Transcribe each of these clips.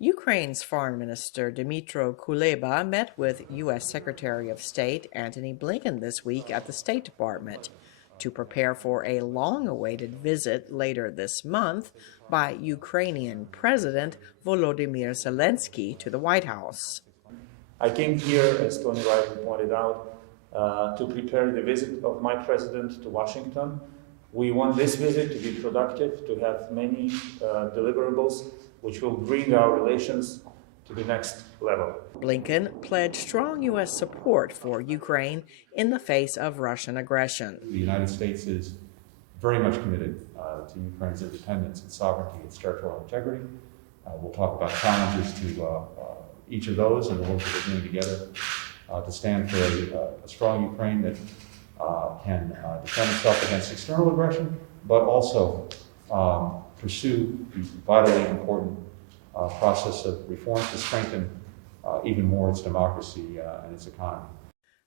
Ukraine's Foreign Minister Dmytro Kuleba met with U.S. Secretary of State Antony Blinken this week at the State Department to prepare for a long-awaited visit later this month by Ukrainian President Volodymyr Zelensky to the White House. I came here, as Tony rightly pointed out, to prepare the visit of my president to Washington. We want this visit to be productive, to have many deliverables which will bring our relations to the next level. Blinken pledged strong U.S. support for Ukraine in the face of Russian aggression. The United States is very much committed to Ukraine's independence and sovereignty and territorial integrity. We'll talk about challenges to each of those and the work that we're doing together to stand for a strong Ukraine that can defend itself against external aggression, but also pursue the vitally important process of reform to strengthen even more its democracy and its economy.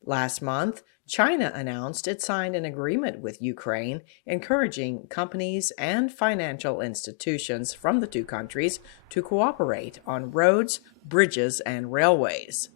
Last month, China announced it signed an agreement with Ukraine encouraging companies and financial institutions from the two countries to cooperate on roads, bridges, and railways.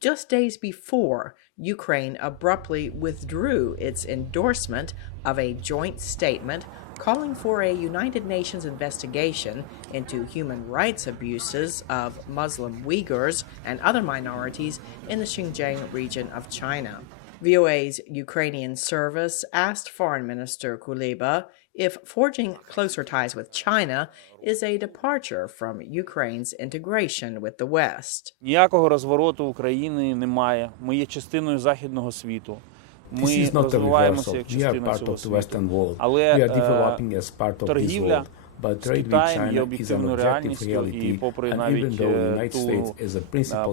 Just days before, Ukraine abruptly withdrew its endorsement of a joint statement calling for a United Nations investigation into human rights abuses of Muslim Uyghurs and other minorities in the Xinjiang region of China. VOA's Ukrainian service asked Foreign Minister Kuleba if forging closer ties with China is a departure from Ukraine's integration with the West. Ніякого розвороту України немає. Ми є частиною західного світу. Ми розвиваємося як частина цього світу. Але торгівля з Китаєм є об'єктивною реальністю, і попри навіть ту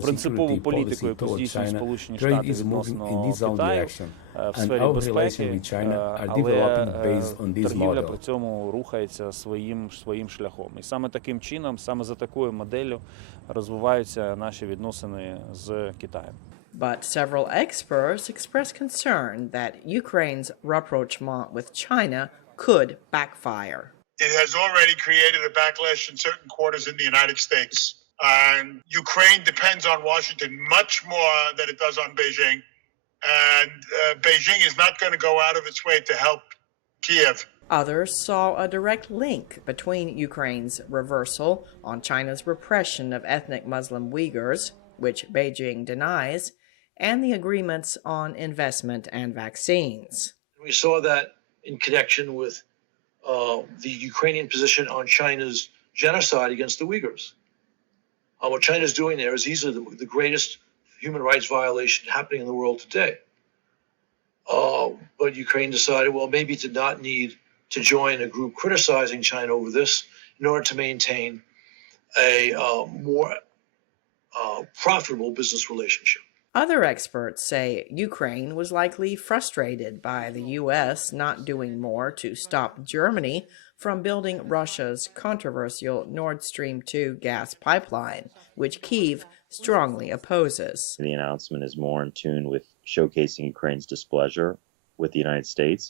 принципову політику, яку здійснюють Сполучені Штати відносно Китаю в сфері безпеки, але торгівля при цьому рухається своїм шляхом. І саме таким чином, саме за такою моделлю розвиваються наші відносини з Китаєм. But several experts express concern that Ukraine's rapprochement with China could backfire. It has already created a backlash in certain quarters in the United States. And Ukraine depends on Washington much more than it does on Beijing. And Beijing is not going to go out of its way to help Kyiv. Others saw a direct link between Ukraine's reversal on China's repression of ethnic Muslim Uyghurs, which Beijing denies, and the agreements on investment and vaccines. We saw that in connection with the Ukrainian position on China's genocide against the Uyghurs. What China's doing there is easily the greatest human rights violation happening in the world today. But Ukraine decided, well, maybe it did not need to join a group criticizing China over this in order to maintain a more profitable business relationship. Other experts say Ukraine was likely frustrated by the U.S. not doing more to stop Germany from building Russia's controversial Nord Stream 2 gas pipeline, which Kyiv strongly opposes. The announcement is more in tune with showcasing Ukraine's displeasure with the United States.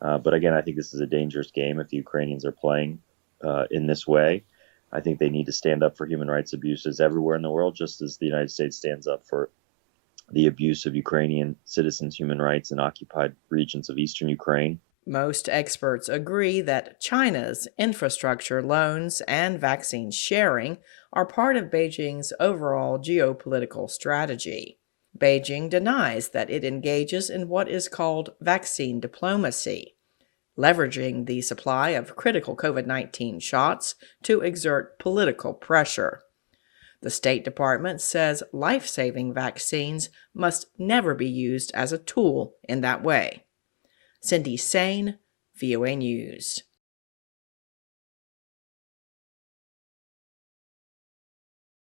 But again, I think this is a dangerous game if the Ukrainians are playing in this way. I think they need to stand up for human rights abuses everywhere in the world, just as the United States stands up for the abuse of Ukrainian citizens' human rights in occupied regions of eastern Ukraine. Most experts agree that China's infrastructure loans and vaccine sharing are part of Beijing's overall geopolitical strategy. Beijing denies that it engages in what is called vaccine diplomacy, leveraging the supply of critical COVID-19 shots to exert political pressure. The State Department says life-saving vaccines must never be used as a tool in that way. Cindy Sain, VOA News.